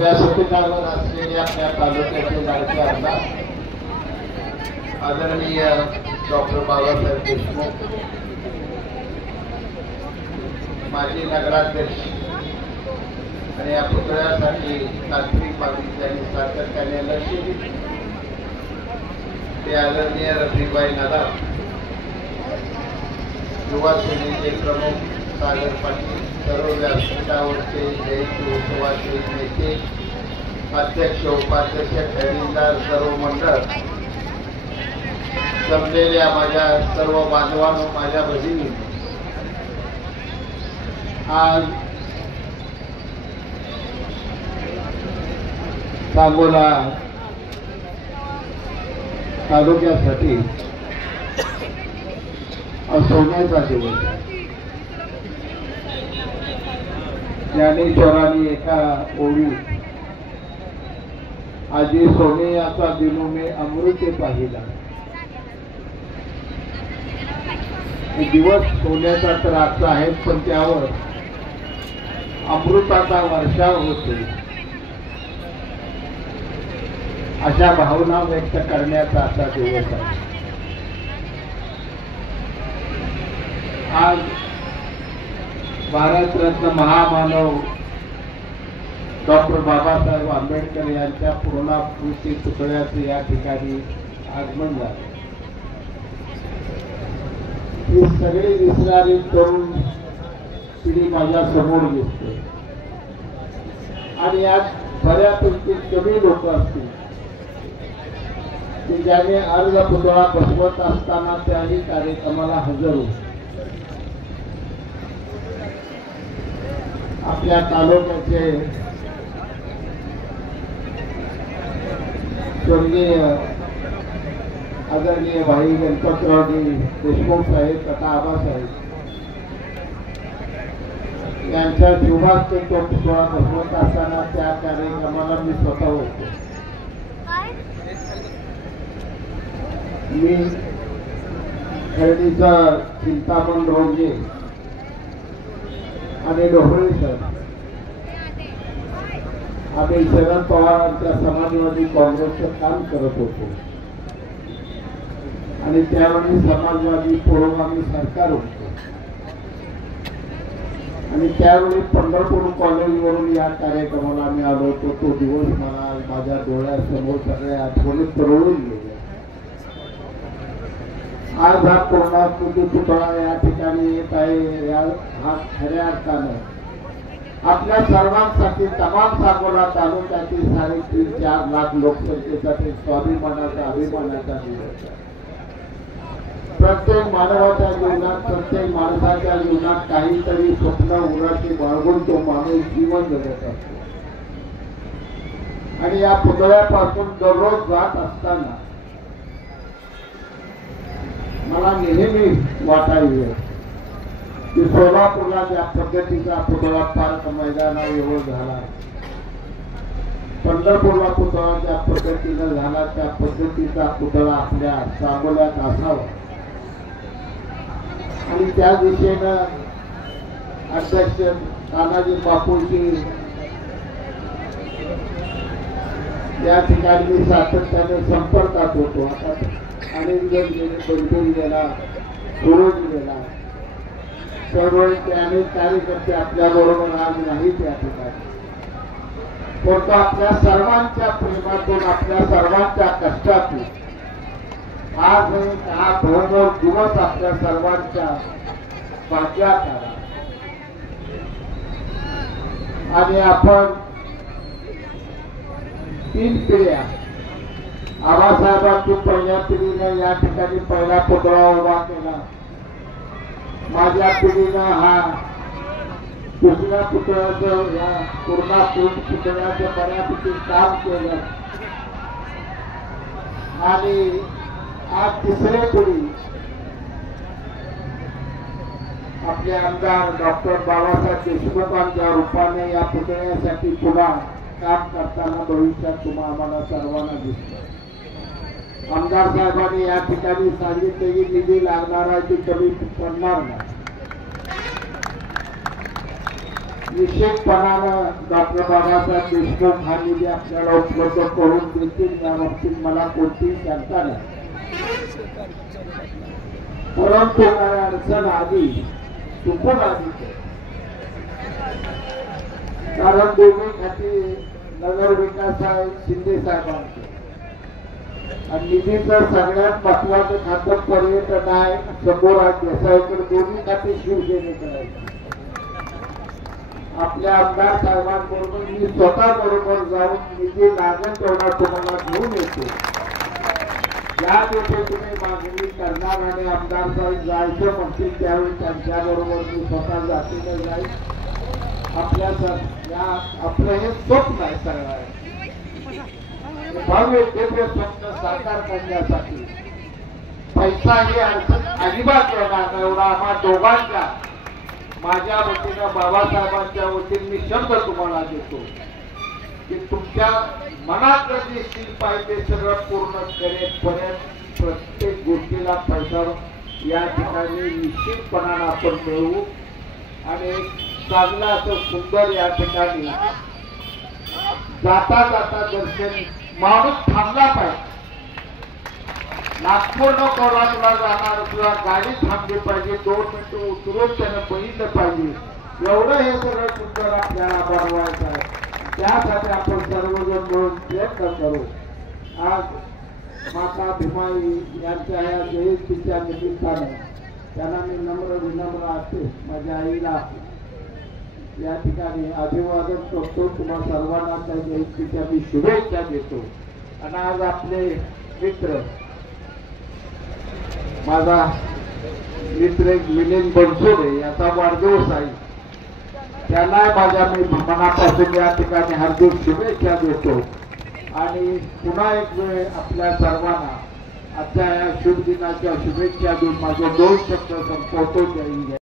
व्यासपीठावर असलेले आपल्या तालुक्याचे लाडके आमदार आदरणीय डॉक्टर बाबासाहेब देशमुख, माजी नगराध्यक्ष आणि या पुतळ्यासाठी तांत्रिक बाबी त्यांनी सातत्याने लक्ष दिले ते आदरणीय रफीबाई नादार, युवा सेनेचे प्रमुख सागर पाटील, सर्व व्यासपीठावरचे जयंती उत्सवाचे नेते, अध्यक्ष उपाध्यक्ष खैरीदार, सर्व मंडळ, जमलेल्या माझ्या सर्व बांधवांनो, माझ्या भगिनी, आज सांगोला तालुक्यासाठी सोन्याचा दिवस आहे. ज्ञानेश्वरांनी एका ओळीत आजी सोनेयाचा दिनो में अमृते पाहिला. दिवस सोन्याचा तर आजचा आहे, पण त्यावर अमृताचा वर्षाव होतो अशा भावना व्यक्त करण्याचा असा दिवस आहे. आज भारतरत्न महामानव डॉक्टर बाबासाहेब आंबेडकर यांच्या पूर्णाकृती पुतळ्याचे या ठिकाणी आगमन झाले. ही सगळी दिसणारी तरुण पिढी माझ्या समोर दिसते आणि यात बऱ्यापैकी कमी लोक असतील की ज्याने अर्ज पुतळा बसवत असताना त्याही कार्यक्रमाला हजर होते. आपल्या तालुक्याचे स्वर्गीय आदरणीय भाई गणपतरावजी देशमुख साहेब तथा आबासाहेब यांच्या जीवात तो पुतळा बसवत असताना त्या कार्यक्रमाला मी स्वतः होतो. मी खरेदीचा चिंतामण रोजे आणि ढोबळे सर आम्ही शरद पवारांच्या समाजवादी काँग्रेसचं काम करत होतो आणि त्यावेळी समाजवादी पुरोगामी सरकार होते आणि त्यावेळी पंढरपूर कॉलेजवरून या कार्यक्रमाला आम्ही आलो होतो. तो दिवस मला माझ्या डोळ्यासमोर सगळ्या आठवणी तरळून गेल्या. आज हा पूर्णाकृती पुतळा या ठिकाणी येत आहे. हा खऱ्या अर्थानं आपल्या सर्वांसाठी तमाम सांगोला तालुक्यातील 3.5-4 लाख लोकसंख्येसाठी स्वाभिमानाचा अभिमानाचा दिवस आहे. प्रत्येक मानवाच्या जीवनात, प्रत्येक माणसाच्या जीवनात काहीतरी स्वप्न उराशी बाळगून तो माणूस जीवन जगत असतो आणि या पुतळ्यापासून दररोज जात असताना मला नेहमी वाटायचे की सोलापूरला ज्या पद्धतीचा पुतळा पार्क मैदानावर झाला, पंढरपूरला पुतळा ज्या पद्धतीनं झाला त्या पद्धतीचा पुतळा आपल्या सांगोल्यात असावा आणि त्या दिशेनं अध्यक्ष तानाजी बापूंची या ठिकाणी मी सातत्याने संपर्कात होतो. आता अनेक जण गेले, बंधून गेला, सुरूज गेला, सर्व अनेक कार्यकर्ते आपल्या बरोबर आज नाही त्या ठिकाणी, परंतु आपल्या सर्वांच्या प्रेमातून, आपल्या सर्वांच्या कष्टातून आज हा भरभर दिवस आपल्या सर्वांच्या भाग्यात आला आणि आपण 3 पिढ्या आबासाहेबांची पहिल्या पिढीने या ठिकाणी पहिला पुतळा उभा केला. माझ्या पिढीनं हा दुसऱ्या पुतळ्याचं, या पूर्णाकृती पुतळ्याचं बऱ्यापैकी काम केलं आणि आज तिसरी पिढी आपले आमदार डॉक्टर बाबासाहेब देशमुखांच्या रूपाने या पुतळ्यासाठी पुन्हा काम करताना भविष्यात तुम्हाला आम्हाला सर्वांना दिसतं. आमदार साहेबांनी या ठिकाणी सांगितले की निधी लागणार आहे ती कमी पडणार नाही. निश्चितपणानं डॉक्टर बाबासाहेब देशमुख हा निधी आपल्याला उपलब्ध करून देतील या बाबतीत मला कोणतीही शंका नाही। परंतु काय अडचण आली चुकून आली कारण दोन्ही खाती नगर विकास आहे शिंदे साहेबांचे आणि निधीचं सगळ्यात महत्वाचं खातं पर्यटन आहे समोर देसाईकडे दोन्ही खाते शिवसेनेकडे आहे। आपल्या आमदार साहेबांबरोबर मी स्वतः बरोबर जाऊन निधी लागेल तेवढा तुम्हाला घेऊन येतो। ज्या दिवशी तुम्ही मागणी करणार आणि आमदार साहेब जायचं म्हणतील त्यावेळी त्यांच्याबरोबर मी स्वतः जातीने जाईल। आपलं हे स्वप्न आहे सगळं भव्य दिव्य स्वप्न साकार करण्यासाठी पैसा ही अडचण अजिबात येणार नाही एवढा आम्हा दोघांच्या माझ्या वतीनं बाबासाहेबांच्या वतीने मी शब्द तुम्हाला देतो की तुमच्या मनात जे शिल्प आहे ते सगळं पूर्ण करेपर्यंत प्रत्येक गोष्टीला पैसा या ठिकाणी निश्चितपणानं आपण मिळवू आणि चांगलं असं सुंदर या ठिकाणी जाता जाता दर्शन माणूस थांबला पाहिजे। नागपूर न कोल्हापूरला जाणार किंवा गाडी थांबली पाहिजे 2 मिनिटं उतरून त्यानं बघितलं पाहिजे एवढं हे सगळं सुंदर आपल्याला बनवायचं आहे। त्यासाठी आपण सर्वजण मिळून प्रयत्न करू। आज माता भीमाई यांच्या या जयंतीच्या निमित्ताने त्यांना मी नम्र विनम्र असते माझ्या आईला या ठिकाणी अभिवादन करतो। तुम्हा सर्वांना त्या जयंतीच्या मी शुभेच्छा देतो। आणि आज आपले मित्र माझा मित्र मिलिंद बनसोडे याचा वाढदिवस आहे त्याला माझ्या मी मनापासून या ठिकाणी हार्दिक शुभेच्छा देतो। आणि पुन्हा एक वेळ आपल्या सर्वांना आजच्या या शुभ दिनाच्या शुभेच्छा देऊन माझे 2 शब्द संपवतो। जय हिंद।